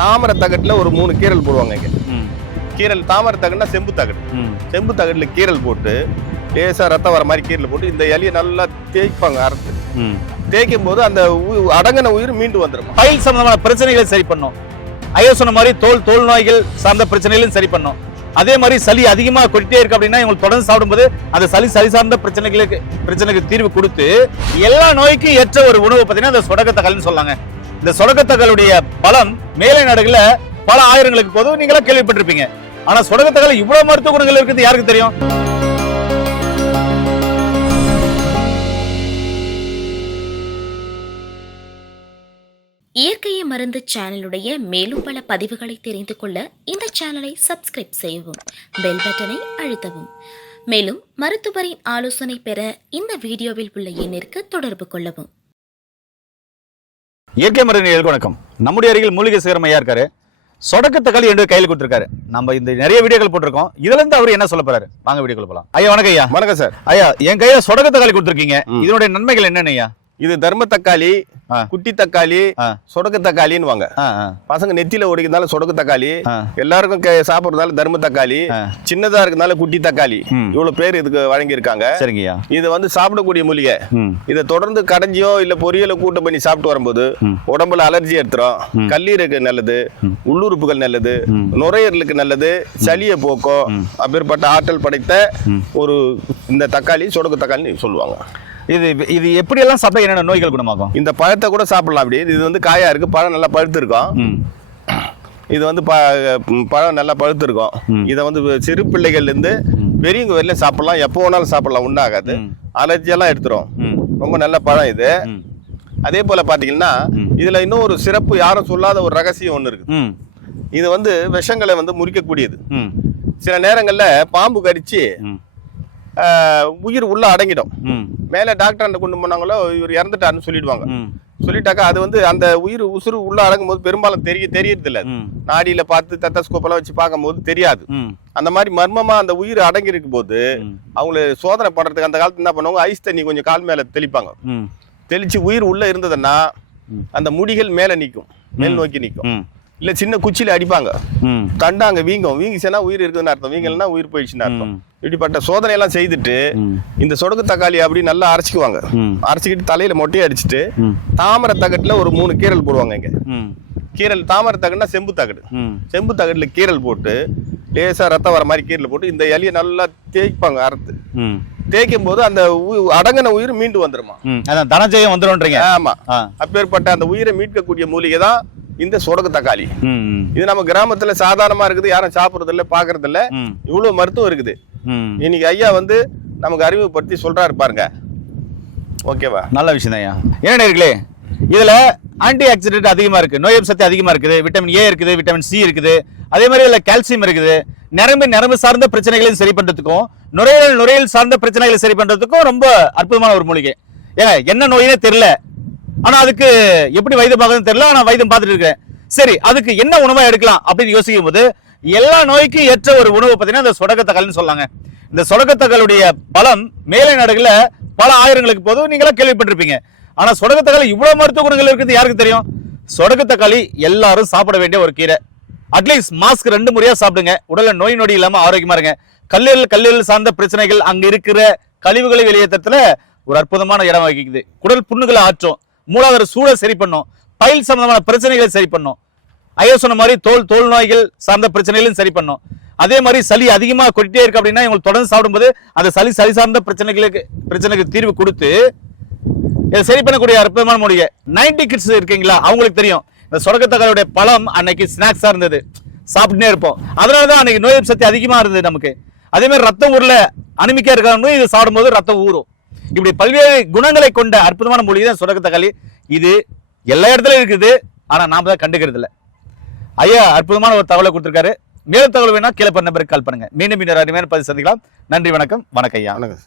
தாமரை தகட்டுல ஒரு 3 கீரல் போடுவாங்க இங்க. கீரல் தாமரை தகடுனா செம்பு தகடு. செம்பு தகடுல கீரல் போட்டு லேசா ரத்தம் வர மாதிரி கீரல் போட்டு இந்த இலையை நல்லா தேய்ப்பாங்க அறுத்து. தேய்க்கும் போது அந்த அடங்கின உயிர் மீண்டு வந்துடும். பயில் சம்பந்தமான பிரச்சனைகளை சரி பண்ணும். ஐயா சொன்ன மாதிரி தோல் நோய்கள் சார்ந்த பிரச்சனைகளும் சரி பண்ணும். அதே மாதிரி சளி அதிகமா கொட்டிட்டே இருக்கு அப்படின்னா இவங்க தொடர்ந்து சாப்பிடும்போது அந்த சளி சார்ந்த பிரச்சனைக்கு தீர்வு கொடுத்து எல்லா நோய்க்கும் ஏற்ற ஒரு உணவு பார்த்தீங்கன்னா இந்த சொடக்கத்தகல்னு சொல்லாங்க. இந்த சொடக்கத்தகலுடைய பலம் மேலை நாடுகள்ல பல ஆயிரங்களுக்கு போதும் நீங்களா கேள்விப்பட்டிருப்பீங்க. ஆனா சொடக்கத்தகல் இவ்வளவு மருத்துவ குணங்கள் இருக்குது யாருக்கு தெரியும்? இயற்கையை மருந்து சேனலுடைய மேலும் பல பதிவுகளை தெரிந்து கொள்ள இந்த சேனலை சப்ஸ்கிரைப் செய்யவும், பெல் பட்டனை அழுத்தவும். மேலும் மருத்துவரின் ஆலோசனை பெற இந்த வீடியோவில் உள்ள எண்ணிற்கு தொடர்பு கொள்ளவும். இயற்கை மருந்து வணக்கம். நம்முடைய அருகில் மூலிகை சேகரம் ஐயா இருக்காரு. சொடக்கத்தகல் என்று கையில் கொடுத்திருக்காரு. நம்ம இந்த நிறைய வீடியோக்கள் போட்டிருக்கோம். இதுல இருந்து அவர் என்ன சொல்ல போறாரு? வாங்க வீடியோக்குள்ள போலாம். ஐயா வணக்கம். ஐயா வணக்கம் சார். ஐயா என் கையில சொடக்கத்தக்காளி கொடுத்திருக்கீங்க. இதனுடைய நன்மைகள் என்னன்னு ஐயா? இது தர்ம தக்காளி, குட்டி தக்காளி, சொடக்கு தக்காளின்னு வாங்க. பசங்க நெத்தியில ஒடிக்கிறதுனால சொடக்கு தக்காளி, எல்லாருக்கும் சாப்பிடுறதால தர்ம தக்காளி, சின்னதா இருக்கிறதுனால குட்டி தக்காளி. இவ்வளவு பேர் இதுக்கு வழங்கி இருக்காங்க. சரிங்கய்யா. இது வந்து சாப்பிடக்கூடிய மூலிகை. இதை தொடர்ந்து கடைஞ்சியோ இல்ல பொரியல கூட்டம் பண்ணி சாப்பிட்டு வரும்போது உடம்புல அலர்ஜி எடுத்துரும். கல்லீரலுக்கு நல்லது, உள்ளுறுப்புகள் நல்லது, நுரையீரலுக்கு நல்லது, சளியை போக்கும். அப்பேற்பட்ட ஆற்றல் படைத்த ஒரு இந்த தக்காளி சொடக்கு தக்காளின்னு சொல்லுவாங்க. இது எப்படி எல்லாம் சாப்பிட்டா என்னென்ன நோய்கள் குணமாகும்? இந்த பழத்தை கூட சாப்பிடலாம். அப்படி இது வந்து காயா இருக்கு, பழம் நல்லா பழுத்து இருக்கும். இது வந்து பழம் நல்லா பழுத்து இருக்கும். இதை வந்து சிறு பிள்ளைகள்ல இருந்து பெரியவங்க வரையில சாப்பிடலாம். எப்போ வேணாலும் சாப்பிடலாம், உண்டாகாது. அலர்ஜி எல்லாம் எடுத்துரும். ரொம்ப நல்ல பழம் இது. அதே போல பாத்தீங்கன்னா இதுல இன்னும் ஒரு சிறப்பு யாரும் சொல்லாத ஒரு ரகசியம் ஒண்ணு இருக்கு. இது வந்து விஷங்களை வந்து முறிக்கக்கூடியது. சில நேரங்கள்ல பாம்பு கடிச்சு உயிர் உள்ள அடங்கிடும். மேல டாக்டர் கொண்டு போனாங்களோ இவர் இறந்துட்டாருன்னு சொல்லிடுவாங்க. சொல்லிட்டாக்கா அது வந்து அந்த உசுறு உள்ள அடங்கும் போது பெரும்பாலும் தெரியறது இல்ல. நாடியில பார்த்து டெத்தஸ்கோப் எல்லாம் வச்சு பார்க்கும் போது தெரியாது. அந்த மாதிரி மர்மமா அந்த உயிர் அடங்கி இருக்கும் போது அவங்களை சோதனை பண்றதுக்கு அந்த காலத்துல என்ன பண்ணுவாங்க, ஐஸ் தண்ணி கொஞ்சம் கால் மேல தெளிப்பாங்க. தெளிச்சு உயிர் உள்ள இருந்ததுன்னா அந்த முடிகள் மேல நிற்கும், மேல் நோக்கி நிற்கும். இல்ல சின்ன குச்சியில அடிப்பாங்க, தண்டாங்க வீங்கும். வீங்கிச்சுன்னா உயிர் இருக்குதுன்னு அர்த்தம், வீங்கலன்னா உயிர் போயிடுச்சுன்னு அர்த்தம். இப்படிப்பட்ட சோதனை எல்லாம் செய்துட்டு இந்த சொடக்கு தக்காளி அப்படி நல்லா அரைச்சிக்குவாங்க. அரைச்சிக்கிட்டு தலையில மொட்டையை அடிச்சுட்டு தாமரை தகட்டுல ஒரு 3 கீரல் போடுவாங்க இங்க. கீரல் தாமரை தகடுனா செம்பு தகடு. செம்பு தகடுல கீரல் போட்டு லேசா ரத்தம் வர மாதிரி கீரல் போட்டு இந்த இலையை நல்லா தேய்ப்பாங்க அறுத்து. தேய்க்கும் போது அந்த அடங்கின உயிர் மீண்டு வந்துருமா, தனஜயம் வந்துடும். ஆமா, அப்பேற்பட்ட அந்த உயிரை மீட்கக்கூடிய மூலிகை தான் இந்த சொடக்கு தக்காளி. இது நம்ம கிராமத்துல சாதாரணமா இருக்குது, யாரும் சாப்பிடுறது இல்ல, பாக்குறது இல்ல. இவ்வளவு மருத்துவம் இருக்குது. இன்னைக்கு ஐயா வந்து நமக்கு அறிமுகப்படுத்தி சொல்றாரு பாருங்க. ஓகேவா? நல்ல விஷயம் தான் ஐயா. என்ன இருக்குல்லே, இதுல ஆன்டி ஆக்சிடென்ட் அதிகமா இருக்கு, நோய் எதிர்ப்பு சக்தி அதிகமா இருக்குது, விட்டமின் ஏ இருக்குது, விட்டமின் சி இருக்குது, அதே மாதிரி இதுல கால்சியம் இருக்குது. நரம்பு சார்ந்த பிரச்சனைகளையும் சரி பண்றதுக்கும் நுரையீரல் சார்ந்த பிரச்சனைகளை சரி பண்றதுக்கும் ரொம்ப அற்புதமான ஒரு மூலிகை. ஏங்க என்ன நோயினே தெரியல, ஆனா அதுக்கு எப்படி வைத்தியம் பார்க்கறதுன்னு தெரியல, ஆனா வைத்தியம் பார்த்துட்டு இருக்கேன். சரி, அதுக்கு என்ன உணவா எடுக்கலாம் அப்படின்னு யோசிக்கும் போது எல்லா நோய்க்கும் ஏற்ற ஒரு உணவு பார்த்தீங்கன்னா இந்த சொடக்கத்தகல்னு சொல்லாங்க. இந்த சொடக்கத்தகலுடைய பலம் மேலை நாடுகள்ல பல ஆயிரங்களுக்கு போதும் நீங்களா கேள்விப்பட்டிருப்பீங்க. ஆனா சொடக்கத்தகல் இவ்வளவு மருத்துவ குணங்கள் இருக்குது யாருக்கு தெரியும்? சொடக்கத்தக்காளி எல்லாரும் சாப்பிட வேண்டிய ஒரு கீரை. அட்லீஸ்ட் மாஸ்க் 2 முறையா சாப்பிடுங்க. உடல்ல நோய் நொடி இல்லாம ஆரோக்கியமா இருங்க. கல்லீரல் சார்ந்த பிரச்சனைகள், அங்க இருக்கிற கழிவுகளை வெளியேற்றத்துல ஒரு அற்புதமான இடம் வகிக்குது. குடல் புண்ணுகளை ஆற்றும், மூலாதார சூழலை சரி பண்ணும், பயில் சம்பந்தமான பிரச்சனைகளை சரி பண்ணும். ஐயா சொன்ன மாதிரி தோல் நோய்கள் சார்ந்த பிரச்சனைகளும் சரி பண்ணும். அதே மாதிரி சளி அதிகமா கொட்டிட்டே இருக்கு அப்படின்னா இவங்க தொடர்ந்து சாப்பிடும்போது அந்த சளி சார்ந்த பிரச்சனைக்கு தீர்வு கொடுத்து இதை சரி பண்ணக்கூடிய அற்புதமான மூலிகை. 90 கிட்ஸ் இருக்கீங்களா, அவங்களுக்கு தெரியும் இந்த சொடக்கத்தக்காளியுடைய பழம் அன்னைக்கு ஸ்நாக்ஸா இருந்தது, சாப்பிட்டுனே இருப்போம். அதனாலதான் அன்னைக்கு நோய் எதிர்ப்பு சக்தி அதிகமா இருந்தது நமக்கு. அதே மாதிரி ரத்தம் ஊர்ல அனிமிக்கா இருக்காங்க, இது சாப்பிடும்போது ரத்தம் ஊறும். இப்படி பல்வேறு குணங்களை கொண்ட அற்புதமான மூலிகை தான் சொடக்கத்தக்காளி. இது எல்லா இடத்துலயும் இருக்குது, ஆனா நாம தான் கண்டுக்கிறது இல்லை. ஐயா அற்புதமான ஒரு தகவலை கொடுத்திருக்காரு. மேலும் தகவல் வேணா கீழே நம்பருக்கு கால் பண்ணுங்க. மீண்டும் இன்னொரு அருமையான பதிவு சந்திக்கலாம். நன்றி, வணக்கம். வணக்கம் ஐயா. வணக்கம்.